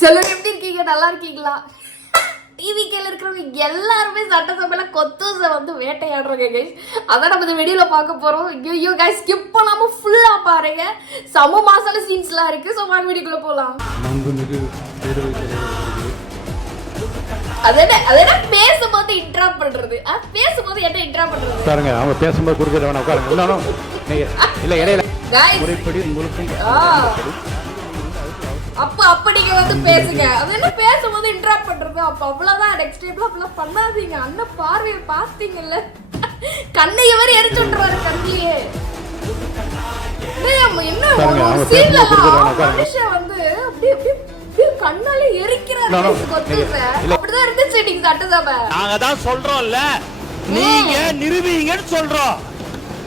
சொல்லுங்க, எப்படி இருக்கீங்க? நல்லா இருக்கீங்களா? டிவிக்கேல இருக்கிறவங்க எல்லாருமே சட்டசபையில கொத்தூசை வந்து வேட்டையாடுறாங்க கைஸ். அதான் நம்ம இந்த வீடியோல பார்க்க போறோம். ஐயோ கைஸ், ஸ்கிப் பண்ணாம ஃபுல்லா பாருங்க. சம மாசால சீன்ஸ்லாம் இருக்கு. சோ வாங்க வீடியோக்குள்ள போலாம். அதென்ன பேசும்போது இன்டராப்ட் பண்றது? பேசும்போது என்ன இன்டராப்ட் பண்றது? பாருங்க, அவங்க பேசும்போது குறுக்கிட வேணாம், உட்காருங்க. இல்ல இடையில முறைப்படி உங்களுக்கு அப்ப நீங்க வந்து பேசுங்க. அது என்ன பேசும்போது இன்டராப்ட் பண்றது? அப்ப அவ்வளவுதான். நெக்ஸ்ட் டைம்ல அப்படிலாம் பண்ணாதீங்க. அண்ணன் பார்வையை பார்த்தீங்கல்ல, கண்ணை எவரு எரிச்சு விட்டுறாரு கண்ணிலேயே. என்ன மனுஷன் வந்து அப்படியே கண்ணாலே எரிக்கிறாரு. அப்படிதான் இருந்துச்சு நீங்க சட்டசபை. நாங்க தான் சொல்றோம்ல, நீங்க நிரூபிங்கன்னு சொல்றோம்.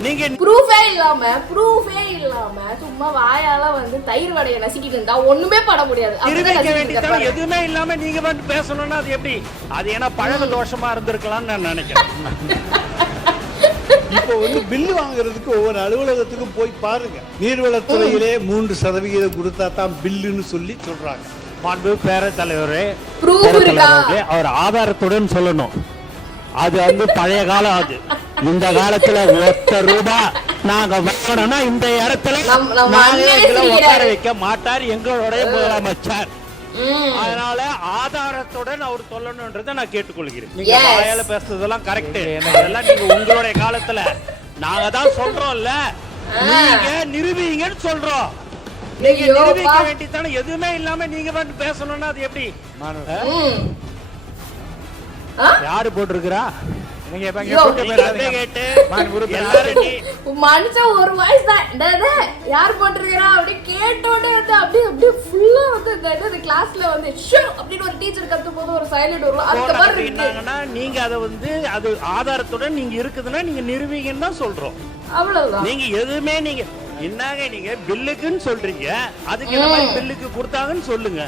நீங்க ப்ரூஃபே இல்லாம சும்மா வாயால வந்து தயிர் வடையை நசிக்கிட்டு இருந்தா ஒண்ணுமே பண்ண முடியாது. நிரூபிக்க வேண்டியது எதுவுமே இல்லாம நீங்க வந்து பேசணும்னா அது எப்படி? அது ஏன்னா பழக தோஷமா இருந்திருக்கலாம்னு நான் நினைக்கிறேன். இப்போ வந்து பில்லு வாங்குறதுக்கு ஒவ்வொரு அலுவலகத்துக்கும் போய் பாருங்க. நீர்வளத்துறையிலே 3% கொடுத்தா தான் பில்லுன்னு சொல்லி சொல்றாங்க. மாண்பு பேரவைத் தலைவரே, அவர் ஆதாரத்துடன் சொல்லணும். அது வந்து பழைய காலம். அது இந்த காலத்துல ₹1 நாங்க வாங்கணும்னா இந்த இடத்துல உட்கார வைக்க மாட்டார் எங்களுடைய முதலமைச்சர். அதனால ஆதாரத்துடன் அவர் சொல்லணும்ன்றதை நான் கேட்டுக்கொள்கிறேன். நீங்க வாயால பேசுறதெல்லாம் கரெக்ட். இதெல்லாம் நீங்க உங்களுடைய காலத்துல நாங்க தான் சொல்றோம்ல, நீங்க நிரூபிங்கன்னு சொல்றோம். நீங்க நிரூபிக்க வேண்டியதானே. எதுவுமே இல்லாம நீங்க வந்து பேசணும்னா அது எப்படி? யாரு போட்டிருக்கிறா? மனுஷன் ஒரு வாய்ஸ் தான் யார் போட்டிருக்கிறா அப்படி கேட்டோட அப்படியே ஃபுல்லா வந்து கிளாஸ்ல வந்து அப்படின்னு ஒரு டீச்சர் கத்தும் போது ஒரு சைலண்ட் வரும். அந்த மாதிரி இருந்தாங்கன்னா நீங்க அதை வந்து அது ஆதாரத்துடன் நீங்க இருக்குதுன்னா நீங்க நிரூபிங்கன்னு தான் சொல்றோம். அவ்வளவுதான். நீங்க எதுவுமே நீங்க என்னங்க நீங்க பில்லுக்குன்னு சொல்றீங்க, அதுக்கு இந்த மாதிரி பில்லுக்கு கொடுத்தாங்கன்னு சொல்லுங்க.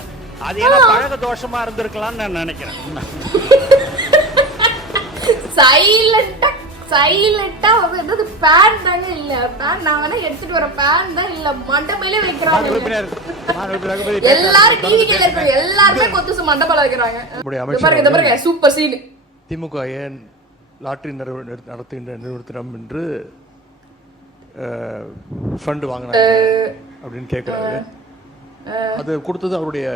அது ஏன்னா பழக தோஷமா இருந்திருக்கலாம்னு நான் நினைக்கிறேன். சைலண்டா வந்து என்னது பேன் தாங்க இல்ல. பேன் நான் வேணா எடுத்துட்டு வர பேன் தான் இல்ல, மண்டபையிலே வைக்கிறாங்க. எல்லாரும் டிவில இருக்காங்க, எல்லாரும் கொத்துசு மண்டபையில வைக்கிறாங்க. பாருங்க பாருங்க, சூப்பர் சீன். திமுக ஏன் லாட்டரி நடத்துகின்ற நிறுவனத்திடம் என்று ஃபண்ட் வாங்கினாங்க அப்படின்னு கேட்குறாரு. அது கொடுத்தது அவருடைய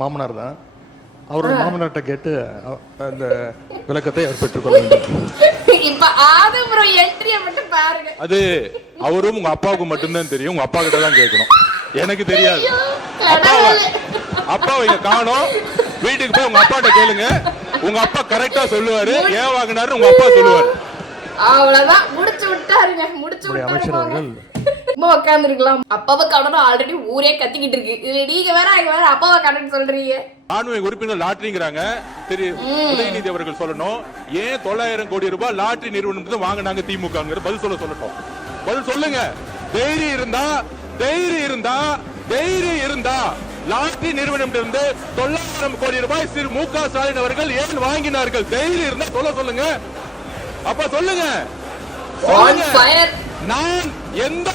மாமனார் தான். அவருடைய மாமனார்ட்ட கேட்டு அந்த விளக்கத்தை அவர் பெற்றுக்கொள்ள வேண்டும். இப்ப ஆதவரம் என்ட்ரியை மட்டும் பாருங்க. அது அவரும் உங்க அப்பாவுக்கு மட்டும்தான் தெரியும். உங்க அப்பா கிட்ட தான் கேட்கணும், எனக்கு தெரியாது. அப்பாவை இங்க காணோம். வீட்டுக்கு போய் உங்க அப்பாட்ட கேளுங்க. உங்க அப்பா கரெக்டா சொல்லுவாரு. ஏன் வாங்கினாரு உங்க அப்பா சொல்லுவாரு. அவ்வளவுதான், முடிச்சு விட்டாருங்க. முடிச்சு விட்டாரு. உட்காந்துருக்கலாம். அப்பாவை காணணும் ஆல்ரெடி ஊரே கத்திக்கிட்டு இருக்கு. இதுல நீங்க வேற அங்க வேற அப்பாவை காணன்னு சொல்றீங்க. ஆண்மை உறுப்பினர் லாட்டரிங்கிறாங்க. உதயநிதி அவர்கள் சொல்லணும், ஏன் 900 கோடி ரூபாய் லாட்டரி நிறுவனம் வாங்கினாங்க திமுக? பதில் சொல்லட்டும். பதில் சொல்லுங்க. தைரியம் இருந்தா லாட்டரி நிறுவனம் இருந்து 900 கோடி ரூபாய் திரு மு.க. ஸ்டாலின் அவர்கள் ஏன் வாங்கினார்கள்? தைரியம் இருந்தா சொல்லுங்க. அப்ப சொல்லுங்க. நான் எந்த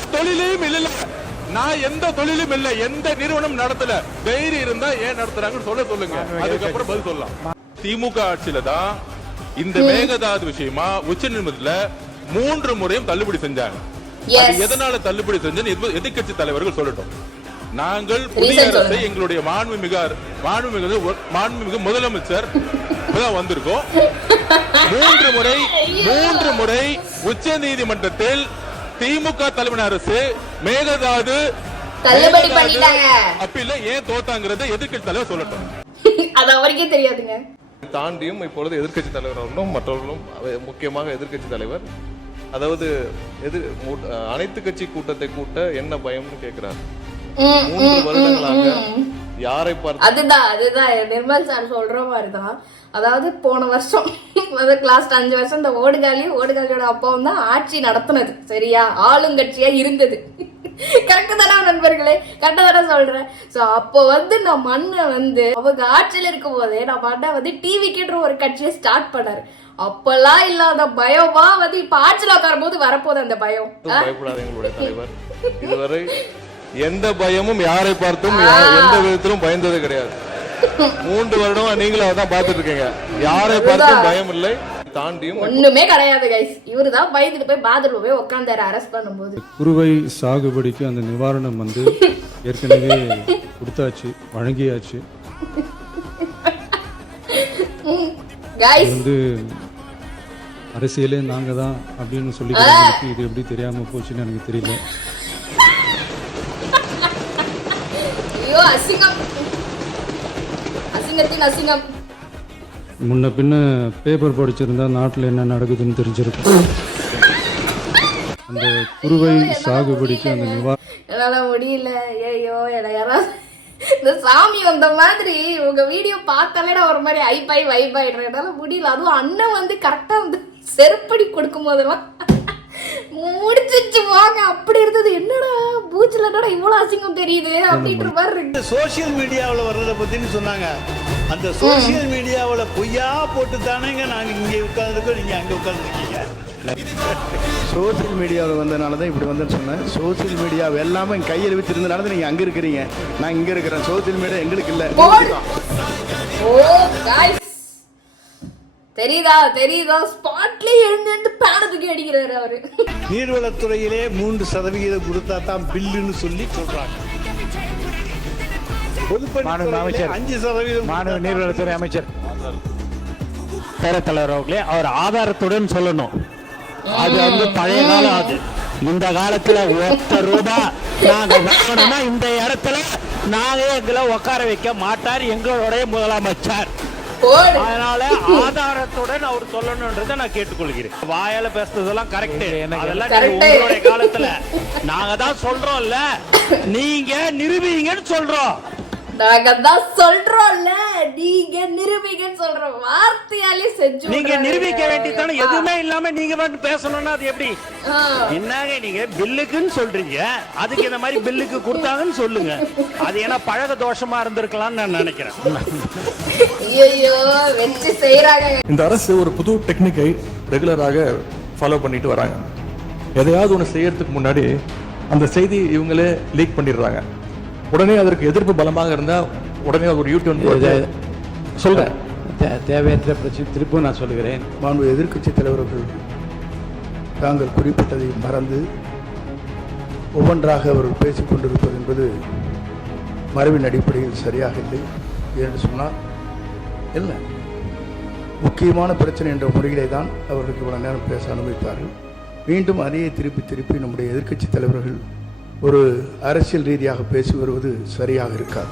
தொழிலையும் இல்ல, எந்த நிறுவனம் நடத்தல. தைரியம் இருந்தா ஏன் நடத்துறாங்கன்னு சொல்லுங்க. அதுக்கப்புறம் பதில் சொல்லலாம். திமுக ஆட்சியில தான் இந்த மேகதாது விஷயமா உச்சநீதிமன்றத்துல 3 முறையும் தள்ளுபடி செஞ்சாங்க. எதனால தள்ளுபடி செஞ்சு எதிர்கட்சி தலைவர்கள் சொல்லட்டும். நாங்கள் புதிய அரசை எங்களுடைய மாண்புமிகு முதலமைச்சர் வந்திருக்கோம். 3 முறை உச்ச நீதிமன்றத்தில் திமுக தலைமையான அரசு மேகதாது அப்பீல்ல ஏன் தோத்தாங்கிறத எதிர்கட்சி தலைவர் சொல்லட்டும். அது அவருக்கே தெரியாதுங்க. தாண்டியும் இப்பொழுது எதிர்கட்சி தலைவர்களும் மற்றவர்களும், முக்கியமாக எதிர்கட்சி தலைவர், அதாவது அனைத்து கட்சி கூட்டத்தை கூட்ட என்ன பயம்னு கேட்கிறார். 3 வருடங்களாக யாரை பார்த்து அதுதான் நிர்மல் சார் சொல்ற மாதிரிதான். அதாவது போன வருஷம் லாஸ்ட் 5 வருஷம் இந்த ஓடுகாலியோட அப்பாவும் தான் ஆட்சி நடத்தினது. சரியா? ஆளுங்கட்சியா இருந்தது. கரெக்ட் தானே நண்பர்களே? கரெக்டா தானே சொல்றேன். சோ அப்போ வந்து நம்ம அண்ணன் வந்து அவங்க ஆட்சியில இருக்கும் போதே நம்ம அண்ணன் வந்து டிவிக்கின்ற ஒரு கட்சியை ஸ்டார்ட் பண்ணாரு. அப்பெல்லாம் இல்லாத பயமா வந்து இப்ப ஆட்சியில உட்காரும் போது வரப்போகுது அந்த பயம். பயப்படாத எங்களுடைய தலைவர். இதுவரை எந்த பயமும் யாரை பார்த்தும் எந்த விதத்திலும் பயந்தது கிடையாது. 3 வருடமா நீங்களும் அதான் பார்த்துட்டு இருக்கீங்க. யாரை பார்த்தும் பயம் இல்லை, தாண்டியும் ஒண்ணுமே கிடையாது கைஸ். இவருதான் பயந்துட்டு போய் பாத்ரூம்ல போய் உட்கார்ந்தாரு அரெஸ்ட் பண்ணும்போது. குறுவை சாகுபடிக்கு அந்த நிவாரணம் வந்து ஏற்கனவே கொடுத்தாச்சு, வழங்கியாச்சு. கைஸ் வந்து அரசியலே நாங்க தான் அப்படின்னு சொல்லி இது எப்படி தெரியாம போச்சுன்னு எனக்கு தெரியல. ஐயோ அசிங்கம், அசிங்கத்தின் அசிங்கம். முன்ன பின்ன பேப்பர் படிச்சிருந்தா நாட்டில் என்ன நடக்குதுன்னு தெரிஞ்சிருக்கும். அந்த குறுவை சாகுபடிக்கு அந்த என்னால முடியல. ஐயோ யாராவது இந்த சாமி வந்த மாதிரி உங்க வீடியோ பார்த்தாலே நான் ஒரு மாதிரி ஐப்பாய் வைப்பாயிடுறேன். என்னால முடியல. அதுவும் அண்ணன் வந்து கரெக்டா வந்து செருப்படி கொடுக்கும் போதெல்லாம் முடிச்சிச்சு போங்க அப்படி இருந்தது. என்னடா பூச்சில என்னடா இவ்வளவு அசிங்கம் தெரியுது அப்படின்ற மாதிரி இருக்கு. சோசியல் மீடியாவில் வர்றதை பத்தின்னு சொன்னாங்க. அந்த சோசியல் மீடியாவில் பொய்யா போட்டு தானேங்க நாங்க இங்கே உட்கார்ந்துருக்கோம், நீங்க அங்க உட்கார்ந்துருக்கீங்க. சோசியல் மீடியாவில் வந்ததுனால தான் இப்படி வந்தேன்னு சொன்னேன். சோசியல் மீடியா எல்லாமே கையில் வச்சிருந்தனால தான் நீங்கள் அங்கே இருக்கிறீங்க, நான் இங்கே இருக்கிறேன். சோசியல் மீடியா எங்களுக்கு இல்லை. ஓ गाइस தெரியுதா தெரியுதா ஸ்பாட்லயே எழுந்து பேனதுக்கு அடிக்கிறாரு அவரு. நீர்வளத்துறையிலே 3% கொடுத்தா தான் பில்லுன்னு சொல்லி சொல்றாங்க. அமைச்சர் 5% மாநில நீர்வளத்துறை அமைச்சர் பேரத்தலைவர் அவர்களே, அவர் ஆதாரத்துடன் சொல்லணும். அது வந்து பழைய காலம். அது இந்த காலத்துல ₹1 நாங்க வாங்கணும்னா இந்த இடத்துல நாங்க எங்களை உட்கார வைக்க மாட்டார் எங்களுடைய முதலமைச்சர். அதனால ஆதாரத்துடன் அவர் சொல்லணும்ன்றதை நான் கேட்டுக்கொள்கிறேன். வாயால பேசுறதெல்லாம் கரெக்ட், அதெல்லாம் உங்களுடைய காலத்துல நாங்க தான் சொல்றோம்ல, நீங்க நிரூபிங்கன்னு சொல்றோம். நாங்க தான் சொல்றோம்ல, நீங்க நிரூபிங்கன்னு சொல்ற வார்த்தையாலே செஞ்சு நீங்க நிரூபிக்க வேண்டியதானே. எதுவுமே இல்லாம நீங்க மட்டும் பேசணும்னா அது எப்படி? என்னங்க நீங்க பில்லுக்குன்னு சொல்றீங்க, அதுக்கு இந்த மாதிரி பில்லுக்கு கொடுத்தாங்கன்னு சொல்லுங்க. அது ஏன்னா பழக தோஷமா இருந்திருக்கலாம்னு நான் நினைக்கிறேன். ஐயோ வெச்சு செய்யறாங்க. இந்த அரசு ஒரு புது டெக்னிக்கை ரெகுலராக ஃபாலோ பண்ணிட்டு வராங்க. எதையாவது ஒன்று செய்யறதுக்கு முன்னாடி அந்த செய்தி இவங்களே லீக் பண்ணிடுறாங்க. உடனே அதற்கு எதிர்ப்பு பலமாக இருந்தால் உடனே ஒரு யூடியூன் சொல்றேன். தேவையற்ற பிரச்சனை திருப்பும் நான் சொல்லுகிறேன். மாண்பு எதிர்க்கட்சி தலைவர்கள் தாங்கள் குறிப்பிட்டதை மறந்து ஒவ்வொன்றாக அவர்கள் பேசிக் கொண்டிருப்பது என்பது மரபின் அடிப்படையில் சரியாக இல்லை. என்று சொன்னால் இல்லை, முக்கியமான பிரச்சனை என்ற முறையிலே தான் அவர்களுக்கு இவ்வளவு நேரம் பேச அனுமதித்தார்கள். மீண்டும் அதையே திருப்பி நம்முடைய எதிர்க்கட்சி தலைவர்கள் ஒரு அரசியல் ரீதியாக பேசி வருவது சரியாக இருக்காது.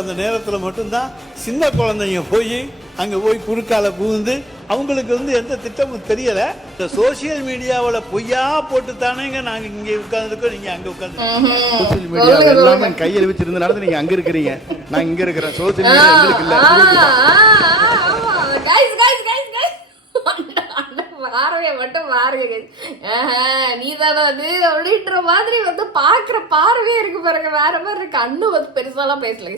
அந்த நேரத்தில் மட்டும்தான் சின்ன குழந்தைங்க போய் அங்க போய் குறுக்கால புகுந்து அவங்களுக்கு வந்து எந்த திட்டமும் தெரியல. இந்த சோசியல் மீடியாவில் பொய்யா போட்டு தானேங்க நாங்க இங்க உட்கார்ந்துருக்கோம், நீங்க அங்க உட்கார்ந்து. சோசியல் மீடியா எல்லாமே கையில் வச்சிருந்தனால நீங்க அங்க இருக்கிறீங்க, நான் இங்க இருக்கிறேன். சோசியல் மீடியா எங்களுக்கு இல்லை. பார்வையை மட்டும் பாருங்க. நீ தானே அது அப்படின்ற மாதிரி வந்து பாக்குற பார்வையே இருக்கு பாருங்க, வேற மாதிரி இருக்கு. அண்ணு வந்து பெருசாலாம் பேசல,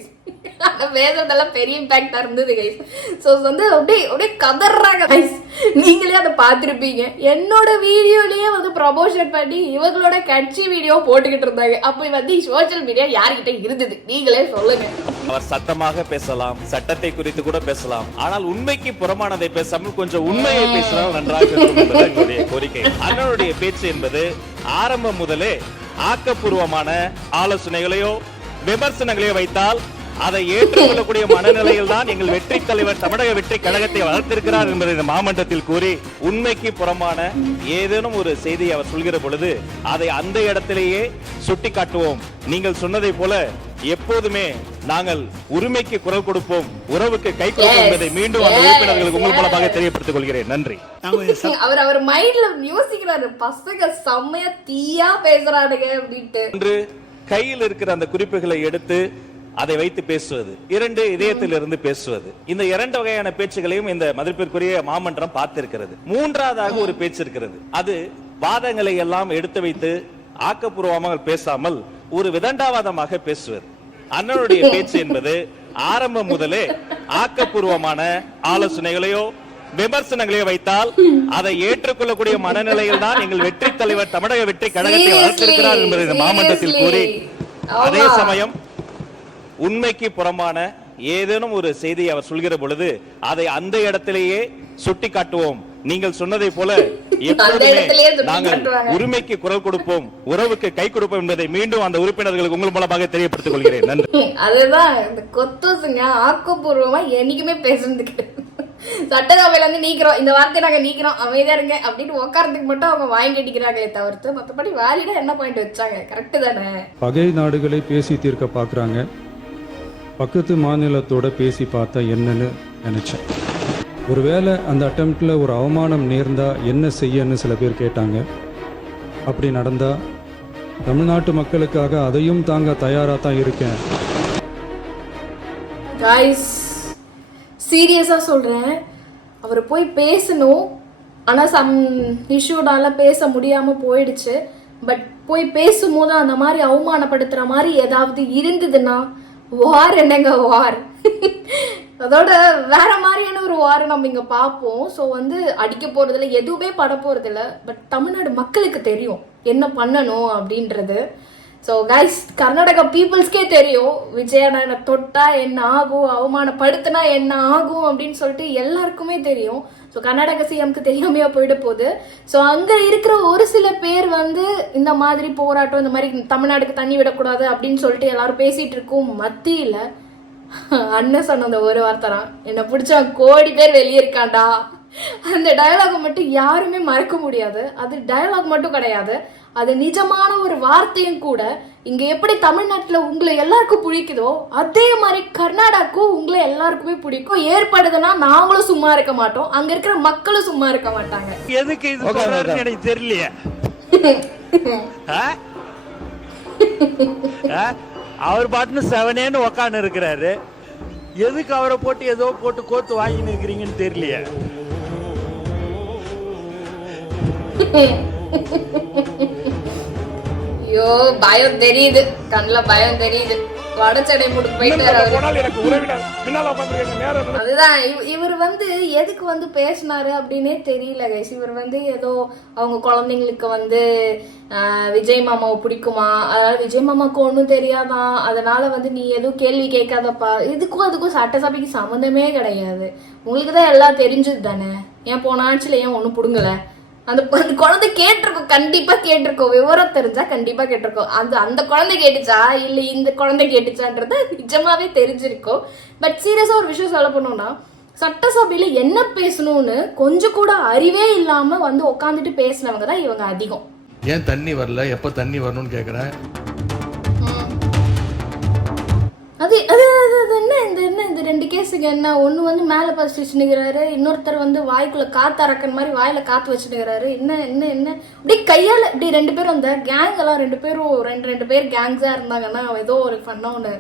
அந்த பேசுறதெல்லாம் பெரிய இம்பாக்டா இருந்தது கைஸ். ஸோ வந்து அப்படியே கதறாங்க கைஸ். நீங்களே அதை பார்த்துருப்பீங்க. என்னோட வீடியோலயே வந்து ப்ரமோஷன் பண்ணி இவங்களோட கட்சி வீடியோ போட்டுக்கிட்டு இருந்தாங்க. அப்போ வந்து சோசியல் மீடியா யார்கிட்ட இருந்தது நீங்களே சொல்லுங்க. அவர் சத்தமாக பேசலாம், சட்டத்தை குறித்து கூட பேசலாம், ஆனால் உண்மைக்கு புறமானதை பேசாமல் கொஞ்சம் உண்மையை பேசினால் நன்றாக இருக்கும் என்பது எங்களுடைய கோரிக்கை. அண்ணனுடைய பேச்சு என்பது ஆரம்பம் முதலே ஆக்கப்பூர்வமான ஆலோசனைகளையோ விமர்சனங்களையோ வைத்தால் அதை ஏற்றுக்கொள்ளக்கூடிய மனநிலையில் தான் எங்கள் வெற்றி தலைவர் தமிழக வெற்றி கழகத்தை வளர்த்திருக்கிறார் என்பதை இந்த மாமன்றத்தில் கூறி, உண்மைக்கு புறமான ஏதேனும் ஒரு செய்தியை அவர் சொல்கிற பொழுது அதை அந்த இடத்திலேயே சுட்டி காட்டுவோம். நீங்கள் சொன்னதை போல எப்போதுமே நாங்கள் உரிமைக்கு குரல் கொடுப்போம், உறவுக்கு கை கொடுப்போம் என்பதை மீண்டும் அந்த உறுப்பினர்களுக்கு உங்கள் மூலமாக தெரியப்படுத்திக் கொள்கிறேன். நன்றி. அவர் மைண்ட்ல யோசிக்கிறாரு, பசங்க செம்மையா தீயா பேசுறானுங்க அப்படின்ட்டு. ஒன்று, கையில் இருக்கிற அந்த குறிப்புகளை எடுத்து அதை வைத்து பேசுவது. 2, இதயத்திலிருந்து பேசுவது. இந்த 2 வகையான பேச்சுகளையும் இந்த மதிப்பிற்குரிய மாமன்றம் பார்த்திருக்கிறது. 3வதாக ஒரு பேச்சு இருக்கிறது. அது வாதங்களை எல்லாம் எடுத்து வைத்து ஆக்கப்பூர்வமாக பேசாமல் ஒரு விதண்டாவாதமாக பேசுவது. அண்ணனுடைய பேச்சு என்பது ஆரம்பம் முதலே ஆக்கப்பூர்வமான ஆலோசனைகளையோ விமர்சனங்களையோ வைத்தால் அதை ஏற்றுக்கொள்ளக்கூடிய மனநிலையில் தான் எங்கள் வெற்றி தலைவர் தமிழக வெற்றி கழகத்தை வளர்த்திருக்கிறார் என்பதை இந்த மாமன்றத்தில் கூறி, அதே சமயம் உண்மைக்கு புறம்பான ஏதேனும் ஒரு செய்தியை அவர் சொல்கிற பொழுது அதை அந்த இடத்திலேயே சுட்டி காட்டுவோம். நீங்கள் சொன்னதை போல நாங்கள் உரிமைக்கு குரல் கொடுப்போம், உறவுக்கு கை கொடுப்போம் என்பதை மீண்டும் அந்த உறுப்பினர்களுக்கு உங்கள் மூலமாக தெரியப்படுத்திக் கொள்கிறேன். நன்றி. அதுதான் இந்த கொத்தோசுங்க ஆக்கப்பூர்வமா என்னைக்குமே பேசுறதுக்கு சட்டசபையில இருந்து நீக்கிறோம், இந்த வார்த்தையை நாங்க நீக்கிறோம், அமைதியா இருங்க அப்படின்னு உட்காரத்துக்கு மட்டும் அவங்க வாங்கி அடிக்கிறாங்களே தவிர்த்து மற்றபடி வேலிடா என்ன பாயிண்ட் வச்சாங்க? கரெக்ட் தானே? பகை நாடுகளை பேசி தீர்க்க பார்க்குறாங்க, பக்கத்து மாநிலத்தோட பேசி பார்த்தா என்னன்னு நினச்சேன். ஒருவேளை அந்த அட்டம்ப்டில் ஒரு அவமானம் நேர்ந்தா என்ன செய்யன்னு சில பேர் கேட்டாங்க. அப்படி நடந்தா தமிழ்நாட்டு மக்களுக்காக அதையும் தாங்க தயாராக தான் இருக்கேன். காய்ஸ் சீரியஸா சொல்றேன், அவர் போய் பேசணும், ஆனா சம் இஷ்யூனால பேச முடியாம போயிடுச்சு. பட் போய் பேசும்போது அந்த மாதிரி அவமானப்படுத்துற மாதிரி ஏதாவது இருந்ததுன்னா வார் என்னங்க வார் அதோட வேற மாதிரியான ஒரு வார் நம்ம இங்க பார்ப்போம். ஸோ வந்து அடிக்க போறதில்ல, எதுவுமே பட போறதில்ல. பட் தமிழ்நாடு மக்களுக்கு தெரியும் என்ன பண்ணணும் அப்படின்றது. ஸோ கைஸ், கர்நாடகா பீப்புள்ஸ்க்கே தெரியும் விஜயனை தொட்டா என்ன ஆகும், அவமானப்படுத்தினா என்ன ஆகும் அப்படின்னு சொல்லிட்டு எல்லாருக்குமே தெரியும். ஸோ கர்நாடக சிஎம்க்கு தெரியாமையா போயிட போகுது. ஸோ அங்கே இருக்கிற ஒரு சில பேர் வந்து இந்த மாதிரி போராட்டம், இந்த மாதிரி தமிழ்நாடுக்கு தண்ணி விடக்கூடாது அப்படின்னு சொல்லிட்டு எல்லாரும் பேசிட்டு இருக்கும் மத்தியில் அண்ணன் சொன்ன அந்த ஒரு வார்த்தை தான், என்னை பிடிச்ச கோடி பேர் வெளியே இருக்காண்டா. அந்த டயலாக் மட்டும் யாருமே மறக்க முடியாது. அது டயலாக் மட்டும் கிடையாது, அது நிஜமான ஒரு வார்த்தையும் கூட. இங்க எப்படி தமிழ்நாட்டுல உங்களை எல்லாருக்கும் பிடிக்குதோ அதே மாதிரி கர்நாடகாக்கும் உங்களை எல்லாருக்குமே பிடிக்கும். ஏற்படுதுன்னா நாங்களும் சும்மா இருக்க மாட்டோம், அங்க இருக்கிற மக்களும் சும்மா இருக்க மாட்டாங்க. எதுக்கு இது சொல்றாருன்னு எனக்கு தெரியலையே. அவர் பாட்டுன்னு செவனேன்னு உக்காந்து இருக்கிறாரு, எதுக்கு அவரை போட்டு ஏதோ போட்டு கோத்து வாங்கி நிற்கிறீங்கன்னு தெரியலையே. ஐயோ பயம் தெரியுது, கண்ணுல பயம் தெரியுது. வடச்சடை முடுக்கு போயிட்டாரு. அதுதான் இவர் வந்து எதுக்கு வந்து பேசினாரு அப்படின்னே தெரியல கைஸ். இவர் வந்து ஏதோ அவங்க குழந்தைங்களுக்கு வந்து விஜய் மாமாவை பிடிக்குமா, அதாவது விஜய் மாமாவுக்கு ஒன்றும் தெரியாதான், அதனால வந்து நீ எதுவும் கேள்வி கேட்காதப்பா. இதுக்கும் அதுக்கும் சட்டசபைக்கு சம்மந்தமே கிடையாது. உங்களுக்கு தான் எல்லாம் தெரிஞ்சது தானே. ஏன் போன ஆட்சியில் ஏன் ஒன்றும் பிடுங்கல? அந்த குழந்தை கேட்டிருக்கோம், கண்டிப்பா கேட்டிருக்கோம், விவரம் தெரிஞ்சா கண்டிப்பா கேட்டிருக்கோம். அந்த குழந்தை கேட்டுச்சா இல்ல இந்த குழந்தை கேட்டுச்சான்றது நிஜமாவே தெரிஞ்சிருக்கும். பட் சீரியஸா ஒரு விஷயம் சொல்ல போனோம்னா, சட்டசபையில என்ன பேசணும்னு கொஞ்சம் கூட அறிவே இல்லாம வந்து உட்காந்துட்டு பேசினவங்க தான் இவங்க அதிகம். ஏன் தண்ணி வரல, எப்ப தண்ணி வரணும்னு கேக்குறேன். அது அது என்ன இந்த ரெண்டு கேஸுக்கு என்ன? ஒன்று வந்து மேலே பறிச்சு வச்சுனுக்கிறாரு, இன்னொருத்தர் வந்து வாய்க்குள்ள காத்து அறக்கன் மாதிரி வாயில காத்து வச்சுனுக்கிறாரு. என்ன என்ன என்ன இப்படி கையால் இப்படி ரெண்டு பேரும் அந்த கேங் எல்லாம் ரெண்டு பேர் கேங்ஸா இருந்தாங்கன்னா ஏதோ ஒரு ஃபன்னா ஒன்று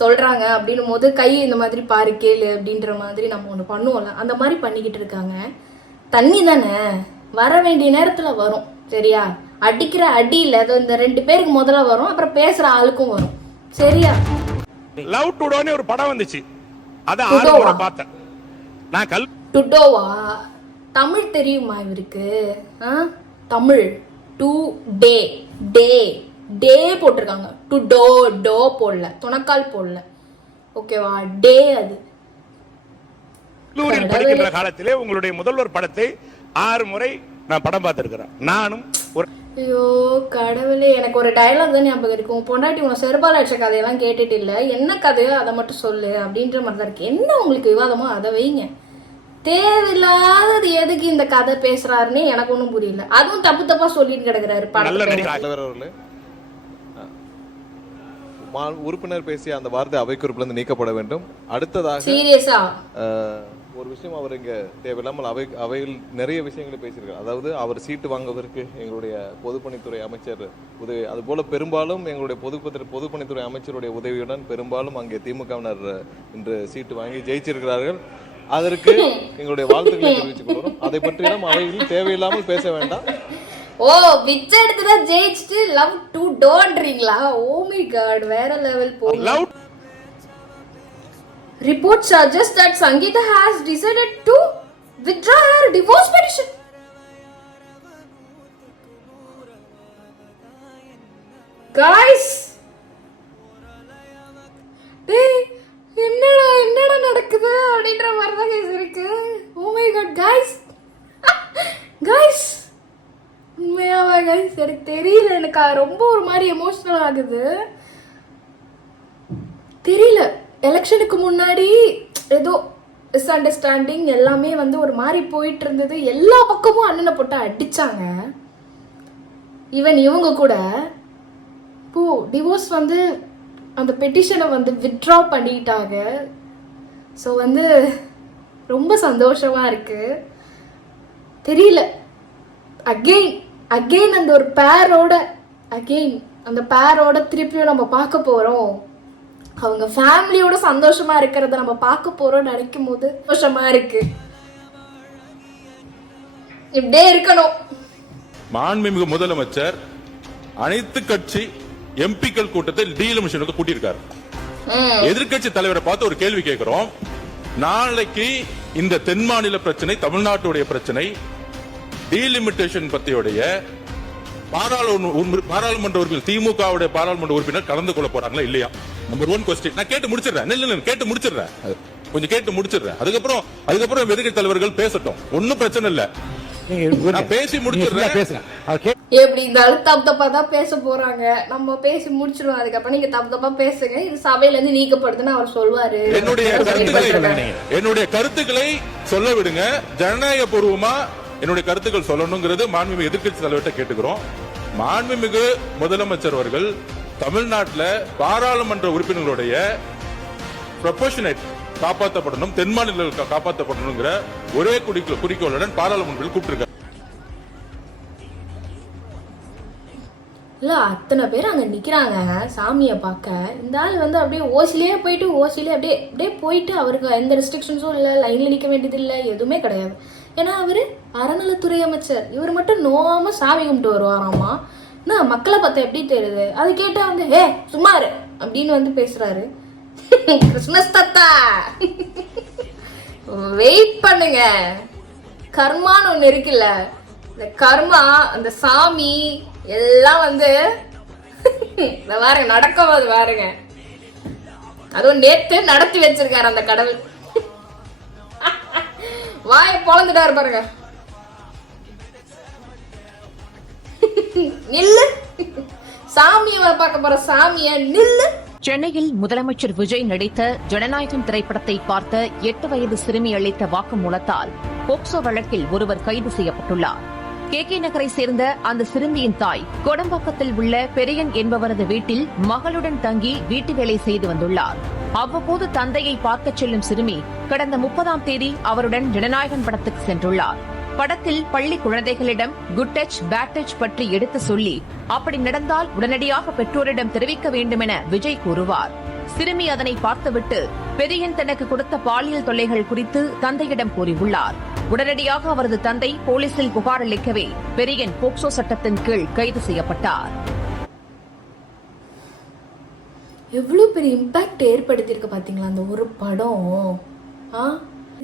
சொல்றாங்க அப்படின்னும் போது கை இந்த மாதிரி பாரு கேளு அப்படின்ற மாதிரி நம்ம ஒன்று பண்ணுவோம்ல, அந்த மாதிரி பண்ணிக்கிட்டு இருக்காங்க. தண்ணி தானே வர வேண்டிய நேரத்துல வரும், சரியா? அடிக்கிற அடியில் அது இந்த ரெண்டு பேருக்கு முதல்ல வரும், அப்புறம் பேசுற ஆளுக்கும் வரும், சரியா? லவ் டுடோன்னு ஒரு படம் வந்துச்சு, அத 6 முறை பார்த்தேன் நான். டுடோவா? தமிழ் தெரியுமா இவருக்கு? தமிழ் டு டே டே டே போட்டிருக்காங்க, டுடோ டோ போடல, துணக்கால் போடல, ஓகேவா? டே. அது கல்லூரியில் படிக்கின்ற காலத்திலே உங்களுடைய முதல்வர் படத்தை 6 முறை நான் படம் பார்த்திருக்கிறேன். நானும் ஒரு ஐயோ கடவுளே, எனக்கு ஒரு டயலாக் தான் ஞாபகம் இருக்கும். பொண்டாட்டி உன செருபால் அடிச்ச கதையெல்லாம் கேட்டுட்டு இல்லை, என்ன கதையோ அதை மட்டும் சொல்லு அப்படின்ற மாதிரி தான் இருக்கு. என்ன உங்களுக்கு விவாதமோ அதை வைங்க, தேவையில்லாதது எதுக்கு இந்த கதை பேசுறாருன்னு எனக்கு ஒன்றும் புரியல. அதுவும் தப்பு தப்பா சொல்லிட்டு கிடக்குறாரு. உறுப்பினர் பேசிய அந்த வார்த்தை அவைக்குறிப்பிலிருந்து நீக்கப்பட வேண்டும். அடுத்ததாக சீரியஸா ஒரு விஷயம், அவர் இங்க தேவையில்லாமல் அவையில் நிறைய விஷயங்களை பேசியிருக்காரு. அதாவது அவர் சீட்டு வாங்குவதற்கு எங்களுடைய பொதுப்பணித்துறை அமைச்சர் உதவி, அதுபோல பெரும்பாலும் எங்களுடைய பொதுப்பணித்துறை அமைச்சருடைய உதவியுடன் பெரும்பாலும் அங்கே திமுகவினர் இன்று சீட்டு வாங்கி ஜெயிச்சிருக்கிறார்கள். அதற்கு எங்களுடைய வாழ்த்துக்களை தெரிவித்துக் கொள்கிறோம். அதை பற்றியெல்லாம் அவையில் தேவையில்லாமல் பேச வேண்டாம். ஓ பிச்சை எடுத்துதான் ஜெயிச்சுட்டு லவ் டு டோன்றீங்களா? ஓ மை காட், வேற லெவல் போங்க. Report suggests that Sangeeta has decided to withdraw her divorce petition. Guys, டேய் என்னடா என்னடா நடக்குது அப்படின்ற மாதிரி தான் கேஸ் இருக்கு. Oh my God guys, guys உண்மையாவா கைஸ்? எனக்கு தெரியல, எனக்கு ரொம்ப ஒரு மாதிரி எமோஷனல் ஆகுது. தெரியல, எலெக்ஷனுக்கு முன்னாடி ஏதோ மிஸ் அண்டர்ஸ்டாண்டிங் எல்லாமே வந்து ஒரு மாதிரி போயிட்டு இருந்தது. எல்லா பக்கமும் அண்ணனை போட்டு அடிச்சாங்க. ஈவன் இவங்க கூட இப்போ டிவோர்ஸ் வந்து அந்த பெட்டிஷனை வந்து வித்ட்ரா பண்ணிட்டாங்க. ஸோ வந்து ரொம்ப சந்தோஷமா இருக்கு. தெரியல, அகெயின் அந்த ஒரு பேரோட அந்த பேரோட திருப்பியும் நம்ம பார்க்க போறோம். அவங்க ஃபேமிலியோட சந்தோஷமா இருக்கிறத நம்ம பார்க்க போறோம் நினைக்கும் போது சந்தோஷமா இருக்கு. இப்படியே இருக்கணும். மாண்புமிகு முதலமைச்சர் அனைத்து கட்சி எம்பிக்கள் கூட்டத்தை டீலிமிஷனுக்கு கூட்டியிருக்காரு. எதிர்க்கட்சி தலைவரை பார்த்து ஒரு கேள்வி கேட்கிறோம். நாளைக்கு இந்த தென் மாநில பிரச்சனை, தமிழ்நாட்டுடைய பிரச்சனை, டீலிமிட்டேஷன் பத்தியுடைய பாராளுமன்ற உறுப்பினர், திமுகவுடைய பாராளுமன்ற உறுப்பினர் கலந்து கொள்ள போறாங்களா இல்லையா? Number 1 question. நான் கேட்டு முடிச்சிடுறேன். கொஞ்சம் கேட்டு முடிச்சிடுறேன். அதுக்கப்புறம் எதிர்க்கட்சி தலைவர்கள் பேசட்டும், ஒன்னும் பிரச்சனை இல்ல. நான் பேசி முடிச்சிடுறேன். எப்படி இருந்தாலும் தப்பா தான் பேச போறாங்க. நம்ம பேசி முடிச்சிருவோம். அதுக்கப்புறம் நீங்க தப்பா பேசுங்க, இது சபையில இருந்து நீக்கப்படுதுன்னு அவர் சொல்லுவாரு. என்னுடைய கருத்துக்களை சொல்ல விடுங்க. ஜனநாயக பூர்வமா என்னுடைய கருத்துக்கள் சொல்லணுங்கிறது மாண்புமிகு எதிர்க்கட்சி தலைவர்கிட்ட கேட்டுக்கிறோம். மாண்புமிகு முதலமைச்சர் அவர்கள் தமிழ்நாட்டில் பாராளுமன்ற உறுப்பினர்களுடைய ப்ரொபோஷனேட் காப்பாற்றப்படணும், தென் மாநிலங்கள் காப்பாற்றப்படணுங்கிற ஒரே குறிக்கோளுடன் பாராளுமன்றத்தில் கூப்பிட்டிருக்காங்க. இல்ல அத்தனை பேர் அங்க நிக்கிறாங்க சாமியை பார்க்க. இந்த ஆள் வந்து அப்படியே ஓசிலே அப்படியே போயிட்டு அவருக்கு எந்த ரெஸ்ட்ரிக்ஷன்ஸும் இல்லை, லைன்ல நிக்க வேண்டியது இல்லை, எதுவுமே கிடையாது. ஏன்னா அவரு அறநிலைத்துறை அமைச்சர். இவர் மட்டும் நோவாம சாமி கும்பிட்டு வருவாராமா. நான் மக்களை பார்த்தா எப்படி தெரியுது? அது கேட்டா வந்து சுமாரு அப்படின்னு வந்து பேசுறாரு. கிறிஸ்மஸ் தாத்தா வெயிட் பண்ணுங்க. கர்மான்னு ஒண்ணு இருக்குல்ல, இந்த கர்மா, அந்த சாமி எல்லாம் வந்து பாருங்க நடக்கும் போது பாருங்க. அதுவும் நேத்து நடத்தி வச்சிருக்காரு அந்த கடவுள். வாய பொழந்துட்டாரு பாருங்க. நில்லு, சாமியை பார்க்க போற சாமிய நில்லு. சென்னையில் முதலமைச்சர் விஜய் நடித்த ஜனநாயகம் திரைப்படத்தை பார்த்த 8 வயது சிறுமி அளித்த வாக்குமூலத்தால் போக்சோ வழக்கில் ஒருவர் கைது செய்யப்பட்டுள்ளார். KK நகரை சேர்ந்த அந்த சிறுமியின் தாய் கோடம்பாக்கத்தில் உள்ள பெரியன் என்பவரது வீட்டில் மகளுடன் தங்கி வீட்டு வேலை செய்து வந்துள்ளார். அவ்வப்போது தந்தையை பார்க்கச் செல்லும் சிறுமி கடந்த 30ஆம் தேதி அவருடன் ஜனநாயகம் படத்துக்கு சென்றுள்ளார். படத்தில் பள்ளி குழந்தைகளிடம் குட் டச் பேட் டச் பற்றி எடுத்து சொல்லி அப்படி நடந்தால் உடனடியாக பெற்றோரிடம் தெரிவிக்க வேண்டும் என விஜய் கூறுவார். சிறுமி அதனை பார்த்துவிட்டு பெரியன் தனக்கு கொடுத்த பாலியல் தொல்லைகள் குறித்து தந்தையிடம் கூறியுள்ளார். உடனடியாக அவரது தந்தை போலீசில் புகார் அளிக்கவே பெரியன் போக்சோ சட்டத்தின் கீழ் கைது செய்யப்பட்டார். எவ்வளவு பெரிய இம்பாக்ட் ஏற்படுத்தியிருக்கு பாத்தீங்களா அந்த ஒரு படம்.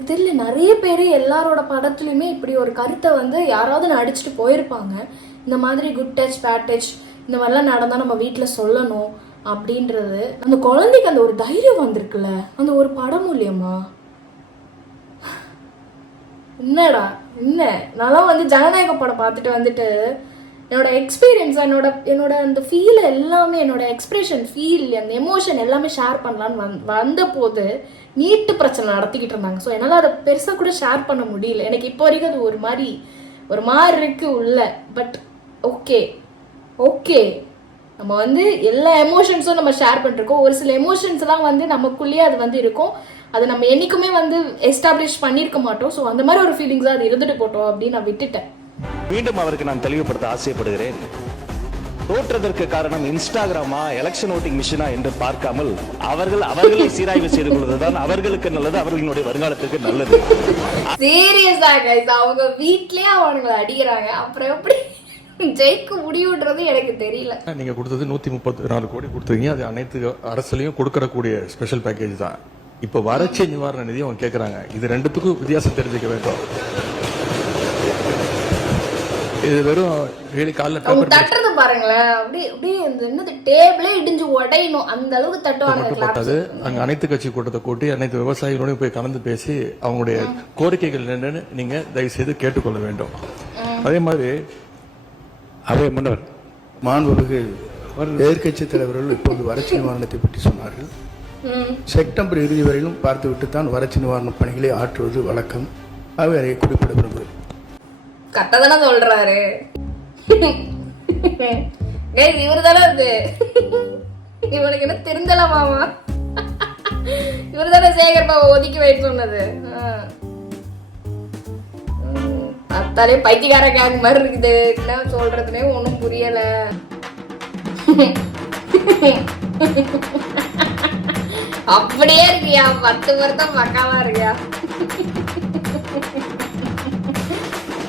தெரியல, நிறைய பேர் எல்லாரோட படத்துலயுமே இப்படி ஒரு கருத்தை வந்து யாராவது நடிச்சுட்டு போயிருப்பாங்க. இந்த மாதிரி குட் டச் பேட் டச் இந்த மாதிரிலாம் நடந்தா நம்ம வீட்டுல சொல்லணும் அப்படின்றது. அந்த குழந்தைக்கு அந்த ஒரு தைரியம் வந்திருக்குல்ல அந்த ஒரு படம் மூலியமா. என்னடா என்ன, நான் வந்து ஜனநாயக படம் பார்த்துட்டு வந்துட்டு என்னோட எக்ஸ்பீரியன்ஸ், என்னோட அந்த ஃபீல் எல்லாமே, என்னோட எக்ஸ்பிரஷன், ஃபீல், அந்த எமோஷன் எல்லாமே ஷேர் பண்ணலான்னு வந்த போது நீட்டு பிரச்சனை நடத்திக்கிட்டு இருந்தாங்க. ஸோ என்னால் அதை பெருசாக கூட ஷேர் பண்ண முடியல. எனக்கு இப்போ வரைக்கும் அது ஒரு மாதிரி இருக்கு உள்ள. பட் ஓகே நம்ம வந்து எல்லா எமோஷன்ஸும் நம்ம ஷேர் பண்ணிருக்கோம். ஒரு சில எமோஷன்ஸ்லாம் வந்து நமக்குள்ளேயே அது வந்து இருக்கும். அது நம்ம என்னைக்குமே வந்து எஸ்டாப்ளிஷ் பண்ணியிருக்க மாட்டோம். ஸோ அந்த மாதிரி ஒரு ஃபீலிங்ஸாக அது இருந்துட்டு போட்டோம் அப்படின்னு நான் விட்டுட்டேன். மீண்டும் அவருக்கு நான் தெளிவுபடுத்த ஆசைப்படுகிறேன். தோற்றதற்கு காரணம் இன்ஸ்டாகிராமா எலெக்ஷன் ஓட்டிங் மிஷினா என்று பார்க்காமல் அவர்களை சீராய்வு செய்து கொள்வதுதான் அவர்களுக்கு நல்லது, அவர்களினுடைய வருங்காலத்துக்கு நல்லது. சீரியஸா கைஸ், அவங்க வீட்லயே அவங்களை அடிக்கிறாங்க, அப்புறம் எப்படி ஜெயிக்க முடியுன்றது எனக்கு தெரியல. நீங்க கொடுத்தது 134 கோடி கொடுத்தீங்க. அது அனைத்து அரசுலயும் கொடுக்கறக்கூடிய ஸ்பெஷல் பேக்கேஜ் தான். இப்ப வறட்சி நிவாரண நிதி அவங்க கேட்கறாங்க. இது ரெண்டுத்துக்கும் வித்தியாசம் தெரிஞ்சுக்க வேண்டும். இது வெறும் டெய்லி காலைல அவங்க பேப்பர் தட்டுறது பாருங்களேன், அப்படியே அப்படியே இந்த என்னது டேபிளே இடிஞ்சு உடையணும் அந்த அளவுக்கு தட்டுவாங்க. மட்டுப்பட்டது அங்க அனைத்து கட்சி கூட்டத்தை கூட்டி அனைத்து விவசாயிகளோடையும் போய் கலந்து பேசி அவங்களுடைய கோரிக்கைகள் என்னன்னு நீங்க தயவு செய்து கேட்டுக்கொள்ள வேண்டும். அதே மாதிரி அவை முன்னவர் மாண்புமிகு எதிர்க்கட்சி தலைவர்கள் இப்போது வறட்சி நிவாரணத்தை பற்றி சொன்னார்கள். செப்டம்பர் இறுதி வரையிலும் பார்த்துவிட்டு தான் வறட்சி நிவாரண பணிகளை ஆற்றுவது வழக்கம். அவை அதை குறிப்பிட விரும்புகிறேன். கரெக்டாதானே சொல்றாரு. இவரு தானே அது, இவனுக்கு என்ன தெரிஞ்சலாமாமா? இவரு தானே சேகர் பாபா ஒதுக்கி வைக்க சொன்னது. பார்த்தாலே பைத்தியக்கார கேங் மாதிரி இருக்குது. என்ன சொல்றதுனே ஒன்றும் புரியல. அப்படியே இருக்கியா, 10 வருஷம் பக்காவா இருக்கியா.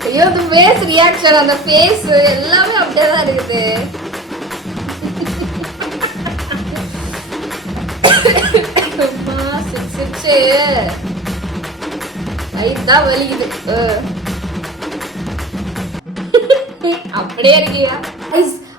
ஐயோ, அந்த ஃபேஸ் ரியாக்ஷன், அந்த ஃபேஸ் எல்லாமே அப்படியே தான் இருக்குது. தான் வலிக்குது. அப்படியே இருக்கியா.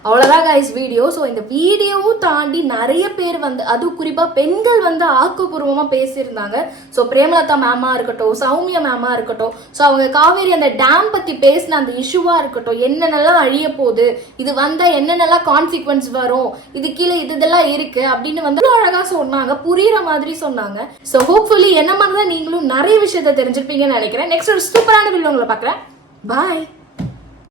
அவ்வளோதான் கைஸ் வீடியோ. ஸோ இந்த வீடியோவும் தாண்டி நிறைய பேர் வந்து, அதுவும் குறிப்பாக பெண்கள் வந்து ஆக்கப்பூர்வமாக பேசியிருந்தாங்க. ஸோ பிரேமலதா மேமாக இருக்கட்டும், சௌமியா மேமாக இருக்கட்டும், ஸோ அவங்க காவேரி அந்த டேம் பற்றி பேசின அந்த இஷ்யூவாக இருக்கட்டும், என்னென்னலாம் அழிய போகுது, இது வந்தால் என்னென்னலாம் கான்சிக்வன்ஸ் வரும், இது கீழே இதெல்லாம் இருக்குது அப்படின்னு வந்து அழகாக சொன்னாங்க, புரியுற மாதிரி சொன்னாங்க. ஸோ ஹோப்ஃபுல்லி என்ன மாதிரி தான் நீங்களும் நிறைய விஷயத்த தெரிஞ்சிருப்பீங்கன்னு நினைக்கிறேன். நெக்ஸ்ட் ஒரு சூப்பரான வீடியோ உங்களை பார்க்குறேன். பாய்.